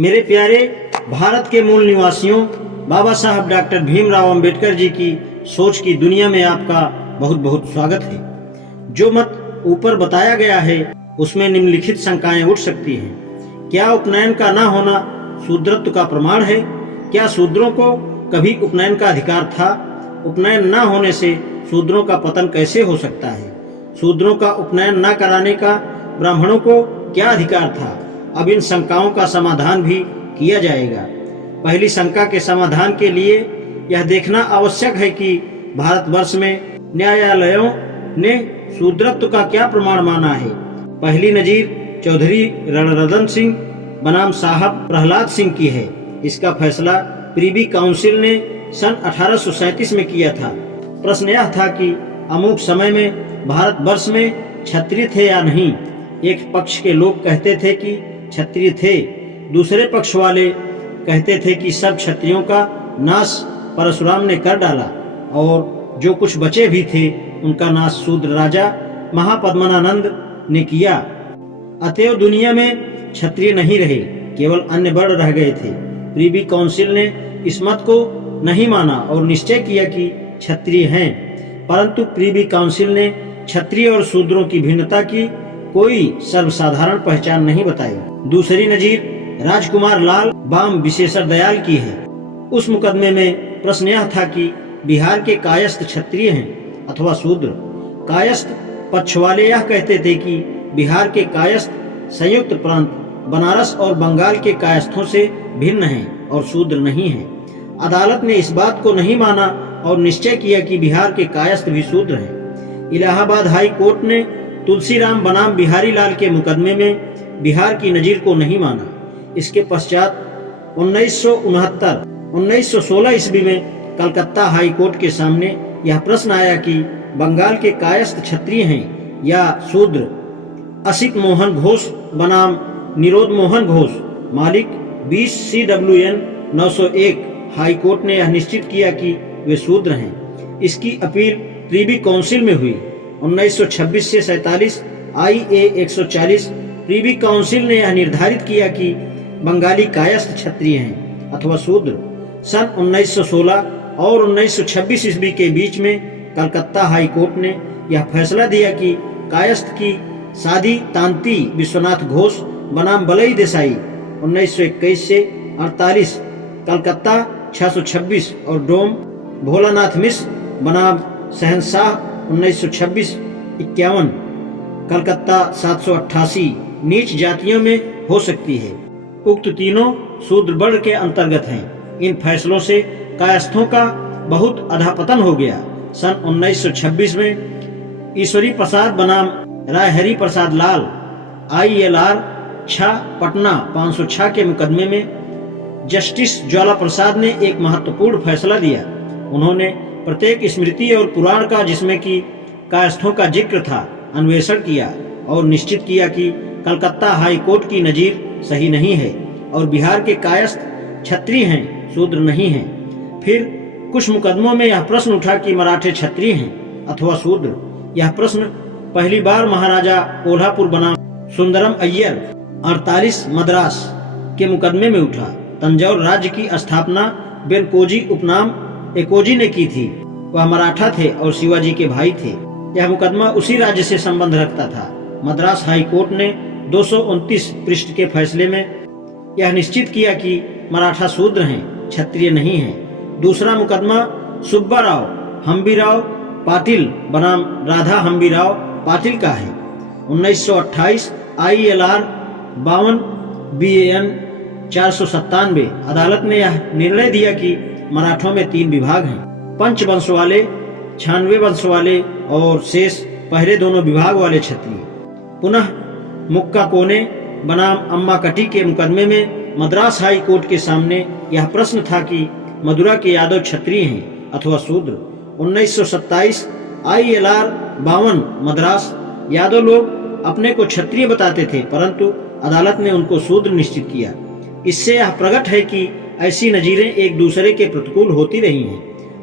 मेरे प्यारे भारत के मूल निवासियों, बाबा साहब डॉक्टर भीमराव अंबेडकर जी की सोच की दुनिया में आपका बहुत बहुत स्वागत है। जो मत ऊपर बताया गया है उसमें निम्नलिखित शंकाएं उठ सकती हैं। क्या उपनयन का न होना शूद्रत्व का प्रमाण है? क्या शूद्रों को कभी उपनयन का अधिकार था? उपनयन न होने से शूद्रों का पतन कैसे हो सकता है? शूद्रों का उपनयन न कराने का ब्राह्मणों को क्या अधिकार था? अब इन शंकाओं का समाधान भी किया जाएगा। पहली शंका के समाधान के लिए यह देखना आवश्यक है कि भारतवर्ष में न्यायालयों ने शूद्रत्व का क्या प्रमाण माना है। पहली नजीर चौधरी रणरतन सिंह बनाम साहब प्रहलाद सिंह की है। इसका फैसला प्रीवी काउंसिल ने सन 1837 में किया था। प्रश्न यह था कि अमुक समय में भारतवर्ष में क्षत्रिय थे या नहीं। एक पक्ष के लोग कहते थे कि क्षत्रिय थे, दूसरे पक्ष वाले कहते थे कि सब क्षत्रियों का नाश परशुराम ने कर डाला और जो कुछ बचे भी थे उनका नाश शूद्र राजा महापद्मनानंद ने किया। अतएव दुनिया में क्षत्रिय नहीं रहे, केवल अन्य वर्ण रह गए थे। प्रीवी काउंसिल ने इस मत को नहीं माना और निश्चय किया कि क्षत्रिय हैं, परंतु प्रीवी काउंसिल ने क्षत्रिय और शूद्रों की भिन्नता की कोई सर्वसाधारण पहचान नहीं बताई। दूसरी नजीर राजकुमार लाल बाम विशेषर दयाल की है। उस मुकदमे में प्रश्न यह था कि बिहार के कायस्थ क्षत्रिय हैं अथवा शूद्र। कायस्थ पक्ष वाले यह कहते थे कि बिहार के कायस्थ संयुक्त प्रांत बनारस और बंगाल के कायस्थों से भिन्न हैं और शूद्र नहीं हैं। अदालत ने इस बात को नहीं माना और निश्चय किया कि बिहार के कायस्थ भी शूद्र हैं। इलाहाबाद हाई कोर्ट ने तुलसीराम बनाम बिहारी लाल के मुकदमे में बिहार की नजीर को नहीं माना। इसके पश्चात 1916 ईस्वी में कलकत्ता हाई कोर्ट के सामने यह प्रश्न आया कि बंगाल के कायस्थ क्षत्रिय हैं या शूद्र। असित मोहन घोष बनाम निरोध मोहन घोष मालिक 20 CWN 901 हाई कोर्ट ने यह निश्चित किया कि वे शूद्र हैं। इसकी अपील प्रीवी काउंसिल में हुई। 1926 से 47 IA 140 प्रीवी काउंसिल ने यह निर्धारित किया कि बंगाली कायस्थ क्षत्रिय हैं अथवा शूद्र। सन 1916 और 1926 ईस्वी के बीच में कलकत्ता हाई कोर्ट ने यह फैसला दिया कि कायस्थ की शादी तांती विश्वनाथ घोष बनाम बलई देसाई 1921 से 48, कलकत्ता 626 और डोम भोलानाथ मिश्र बनाम शहनशाह 1926-51, कलकत्ता 788 नीच जातियों में हो सकती है। उक्त तीनों शूद्र वर्ण के अंतर्गत हैं। इन फैसलों से कायस्थों का बहुत अधःपतन हो गया। सन 1926 में ईश्वरी प्रसाद बनाम रायहरि प्रसाद लाल ILR 6 पटना 506 के मुकदमे में जस्टिस ज्वाला प्रसाद ने एक महत्वपूर्ण फैसला दिया। उन्होंने प्रत्येक स्मृति और पुराण का जिसमें कि कायस्थों का जिक्र था अन्वेषण किया और निश्चित किया कि कलकत्ता हाई कोर्ट की नजीर सही नहीं है और बिहार के कायस्थ क्षत्रिय हैं, शूद्र नहीं हैं। फिर कुछ मुकदमों में यह प्रश्न उठा कि मराठे क्षत्रिय हैं अथवा शूद्र। यह प्रश्न पहली बार महाराजा कोल्हापुर बनाम सुंदरम अय्यर 48 मद्रास के मुकदमे में उठा। तंजौर राज्य की स्थापना बेनकोजी उपनाम एकोजी ने की थी। वह मराठा थे और शिवाजी के भाई थे। यह मुकदमा उसी राज्य से संबंध रखता था। मद्रास हाई कोर्ट ने 229 पृष्ठ के फैसले में यह निश्चित किया कि मराठा शूद्र हैं, क्षत्रिय नहीं हैं। दूसरा मुकदमा सुब्बाराव हम्बीराव पाटिल बनाम राधा हम्बीराव पाटिल का है। 1928 ILR 52 BAN 497 अदालत ने यह निर्णय दिया कि मराठों में 3 विभाग हैं, पंच वंश वाले, 96 वंश वाले और शेष पहले दोनों विभाग वाले क्षत्रिय। पुनः मुक्का कोने बनाम अम्माकटी के मुकदमे में मद्रास हाई कोर्ट के सामने यह प्रश्न था कि मदुरा के यादव क्षत्रिय हैं अथवा शूद्र। 1927 ILR 52 मद्रास यादव लोग अपने को क्षत्रिय बताते थे, परंतु अदालत ने उनको शूद्र निश्चित किया। इससे यह प्रकट है कि ऐसी नजीरें एक दूसरे के प्रतिकूल होती रही हैं,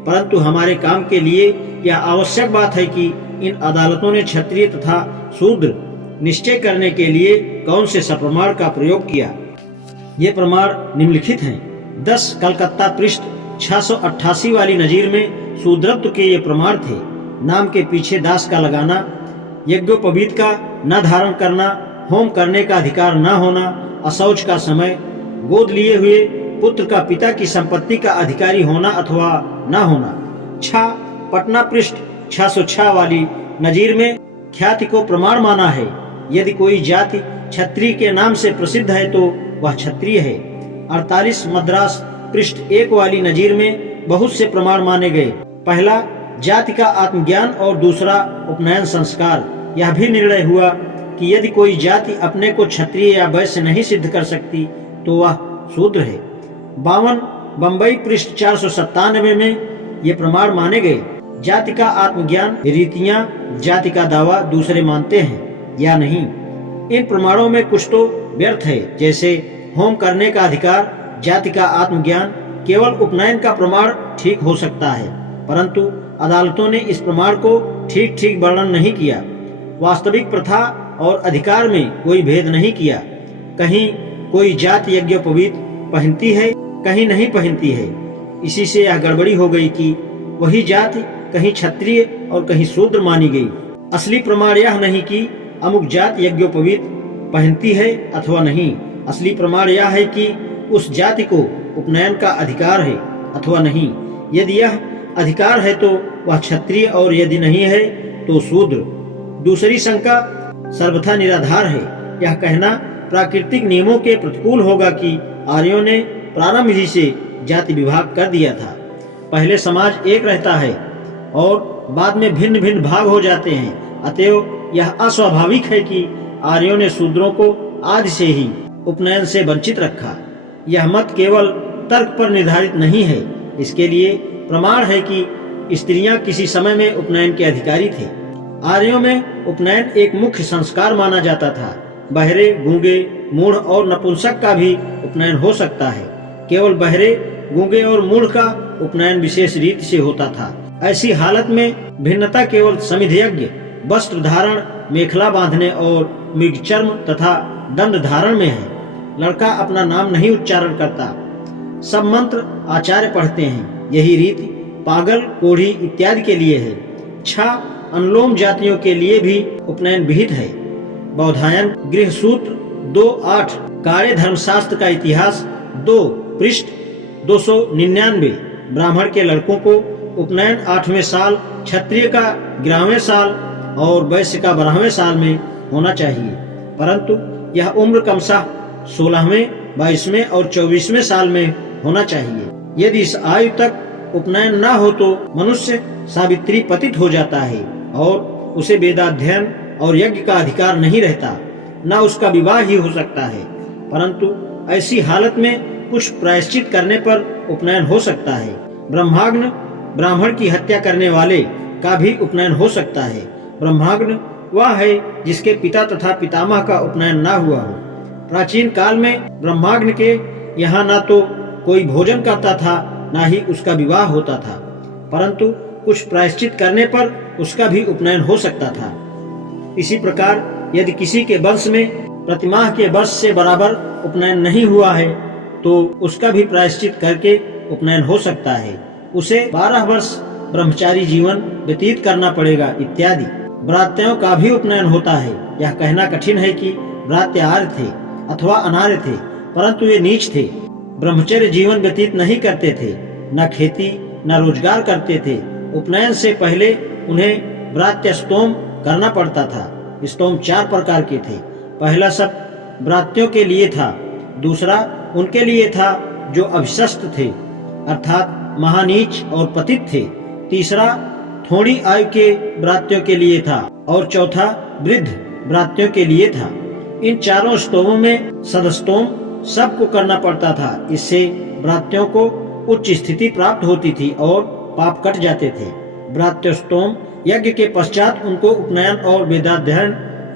परंतु हमारे काम के लिए यह आवश्यक बात है कि इन अदालतों ने क्षत्रिय तथा शूद्र निश्चय करने के लिए कौन से सप्रमाण का प्रयोग किया। ये प्रमाण निम्नलिखित हैं। 10 कलकत्ता पृष्ठ 688 वाली नजीर में शूद्रत्व के ये प्रमाण थे। नाम के पीछे दास का लगाना, यज्ञोपवीत का न धारण करना, होम करने का अधिकार न होना, अशौच का समय, गोद लिए हुए पुत्र का पिता की संपत्ति का अधिकारी होना अथवा न होना। 6 पटना पृष्ठ 606 वाली नजीर में ख्याति को प्रमाण माना है। यदि कोई जाति क्षत्रिय के नाम से प्रसिद्ध है तो वह क्षत्रिय है। 48 मद्रास पृष्ठ 1 वाली नजीर में बहुत से प्रमाण माने गए। पहला, जाति का आत्मज्ञान और दूसरा उपनयन संस्कार। यह भी निर्णय हुआ कि यदि कोई जाति अपने को क्षत्रिय या वैश्य नहीं सिद्ध कर सकती तो वह शूद्र है। 52 बम्बई पृष्ठ 497 में ये प्रमाण माने गए। जाति का आत्मज्ञान, रीतियां, जाति का दावा दूसरे मानते हैं या नहीं। इन प्रमाणों में कुछ तो व्यर्थ है, जैसे होम करने का अधिकार, जाति का आत्मज्ञान। केवल उपनयन का प्रमाण ठीक हो सकता है, परंतु अदालतों ने इस प्रमाण को ठीक ठीक वर्णन नहीं किया। वास्तविक प्रथा और अधिकार में कोई भेद नहीं किया। कहीं कोई जाति यज्ञोपवीत पहनती है, कहीं नहीं पहनती है। इसी से यह गड़बड़ी हो गई कि वही जाति कहीं क्षत्रिय और कहीं शूद्र मानी गई। असली प्रमाण यह नहीं कि अमुक जाति यज्ञोपवीत पहनती है अथवा नहीं। असली प्रमाण यह है कि उस जाति को उपनयन का अधिकार है अथवा नहीं। यदि यह अधिकार है तो वह क्षत्रिय और यदि नहीं है तो शूद्र। दूसरी शंका सर्वथा निराधार है। यह कहना प्राकृतिक नियमों के प्रतिकूल होगा कि आर्यों ने प्रारंभ ही से जाति विभाग कर दिया था। पहले समाज एक रहता है और बाद में भिन्न भिन्न भाग हो जाते हैं। अतएव यह अस्वाभाविक है कि आर्यों ने शूद्रों को आदि से ही उपनयन से वंचित रखा। यह मत केवल तर्क पर निर्धारित नहीं है। इसके लिए प्रमाण है कि स्त्रियां किसी समय में उपनयन के अधिकारी थे। आर्यों में उपनयन एक मुख्य संस्कार माना जाता था। बहरे, गूंगे, मूढ़ और नपुंसक का भी उपनयन हो सकता है। केवल बहरे, गूंगे और मूढ़ का उपनयन विशेष रीति से होता था। ऐसी हालत में भिन्नता केवल समिध यज्ञ, वस्त्र धारण, मेखला बांधने और मृगचर्म तथा दंड धारण में है। लड़का अपना नाम नहीं उच्चारण करता, सब मंत्र आचार्य पढ़ते हैं। यही रीति पागल, कोढ़ी इत्यादि के लिए है। 6 अनुलोम जातियों के लिए भी उपनयन विहित है। बौधायन गृहसूत्र 2:8, काड़े धर्मशास्त्र का इतिहास 2 पृष्ठ 299। ब्राह्मण के लड़कों को उपनयन 8वें साल, क्षत्रिय का 11वें साल और वैश्य का 12वें साल में होना चाहिए, परंतु यह उम्र क्रमशः 16वें, 22वें और 24वें साल में होना चाहिए। यदि इस आयु तक उपनयन न हो तो मनुष्य सावित्री पतित हो जाता है और उसे वेदाध्ययन और यज्ञ का अधिकार नहीं रहता, न उसका विवाह ही हो सकता है। परंतु ऐसी हालत में कुछ प्रायश्चित करने पर उपनयन हो सकता है। ब्रह्माग्न, ब्राह्मण की हत्या करने वाले का भी उपनयन हो सकता है। ब्रह्माग्न वह है जिसके पिता तथा पितामह का उपनयन न हुआ हो। प्राचीन काल में ब्रह्माग्न के यहाँ न तो कोई भोजन करता था, न ही उसका विवाह होता था, परंतु कुछ प्रायश्चित करने पर उसका भी उपनयन हो सकता था। इसी प्रकार यदि किसी के वंश में प्रतिमाह के वर्ष से बराबर उपनयन नहीं हुआ है तो उसका भी प्रायश्चित करके उपनयन हो सकता है। उसे 12 वर्ष ब्रह्मचारी जीवन व्यतीत करना पड़ेगा इत्यादि। ब्रात्यों का भी उपनयन होता है। यह कहना कठिन है कि ब्रात्य आर्य थे अथवा अनार्य थे, परंतु ये नीच थे। ब्रह्मचर्य जीवन व्यतीत नहीं करते थे, न खेती न रोजगार करते थे। उपनयन से पहले उन्हें ब्रात्य स्तोम करना पड़ता था। स्तोम 4 प्रकार के थे। पहला सब ब्रात्यों के लिए था, दूसरा उनके लिए था जो अभिशस्त थे अर्थात महानीच और पतित थे, तीसरा थोड़ी आयु के ब्रात्यों के लिए था और चौथा वृद्ध ब्रात्यों के लिए था। इन चारों स्तोमों में सदस्तोम सबको करना पड़ता था। इससे ब्रात्यों को उच्च स्थिति प्राप्त होती थी और पाप कट जाते थे। ब्रात्योस्तोम यज्ञ के पश्चात उनको उपनयन और वेदाध्ययन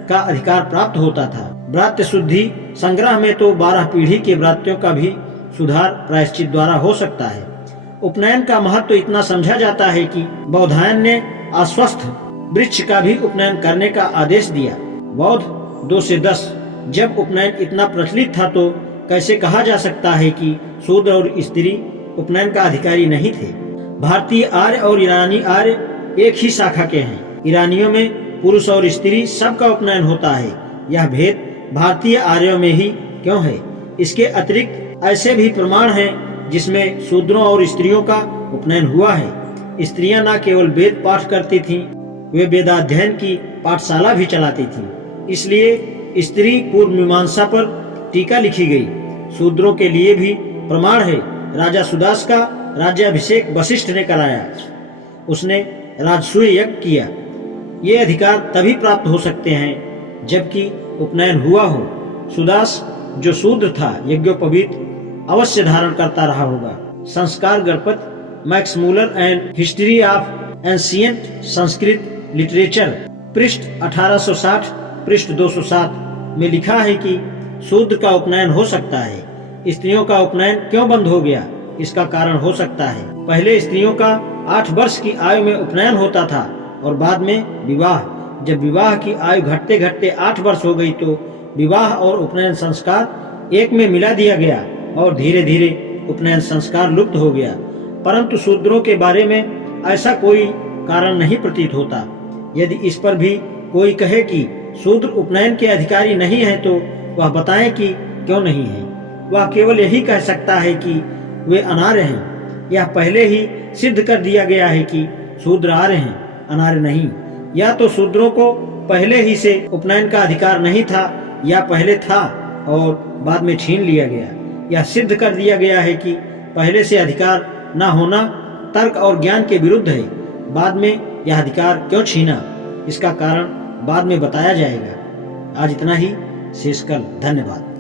का अधिकार प्राप्त होता था। ब्रात्य शुद्धि संग्रह में तो 12 पीढ़ी के ब्रात्यों का भी सुधार प्रायश्चित द्वारा हो सकता है। उपनयन का महत्व तो इतना समझा जाता है कि बौधायन ने अस्वस्थ वृक्ष का भी उपनयन करने का आदेश दिया। बौद्ध 2 से 10। जब उपनयन इतना प्रचलित था तो कैसे कहा जा सकता है कि शूद्र और स्त्री उपनयन का अधिकारी नहीं थे। भारतीय आर्य और ईरानी आर्य एक ही शाखा के हैं। ईरानियों में पुरुष और स्त्री सबका उपनयन होता है। यह भेद भारतीय आर्यों में ही क्यों है? इसके अतिरिक्त ऐसे भी प्रमाण हैं जिसमें शूद्रों और स्त्रियों का उपनयन हुआ है। स्त्रियां न केवल वेद पाठ करती थीं, वे वेदाध्ययन की पाठशाला भी चलाती थीं। इसलिए स्त्री पूर्व मीमांसा पर टीका लिखी गई। शूद्रों के लिए भी प्रमाण है। राजा सुदास का राज्याभिषेक वशिष्ठ ने कराया। उसने राजसूय यज्ञ किया। ये अधिकार तभी प्राप्त हो सकते हैं जबकि उपनयन हुआ हो। सुदास जो शूद्र था यज्ञोपवीत अवश्य धारण करता रहा होगा। संस्कार Ganpat Max Muller and history of ancient Sanskrit literature पृष्ठ 1860 पृष्ठ 207 में लिखा है कि शूद्र का उपनयन हो सकता है। स्त्रियों का उपनयन क्यों बंद हो गया? इसका कारण हो सकता है पहले स्त्रियों का 8 वर्ष की आयु में उपनयन होता था और बाद में विवाह। जब विवाह की आयु घटते घटते 8 वर्ष हो गई तो विवाह और उपनयन संस्कार एक में मिला दिया गया और धीरे धीरे उपनयन संस्कार लुप्त हो गया। परंतु शूद्रों के बारे में ऐसा कोई कारण नहीं प्रतीत होता। यदि इस पर भी कोई कहे कि शूद्र उपनयन के अधिकारी नहीं है तो वह बताएं कि क्यों नहीं है। वह केवल यही कह सकता है कि वे अनार्य हैं। यह पहले ही सिद्ध कर दिया गया है कि शूद्र आर्य हैं, अनार्य नहीं। या तो शूद्रों को पहले ही से उपनयन का अधिकार नहीं था या पहले था और बाद में छीन लिया गया। यह सिद्ध कर दिया गया है कि पहले से अधिकार न होना तर्क और ज्ञान के विरुद्ध है। बाद में यह अधिकार क्यों छीना, इसका कारण बाद में बताया जाएगा। आज इतना ही, शेष कल। धन्यवाद।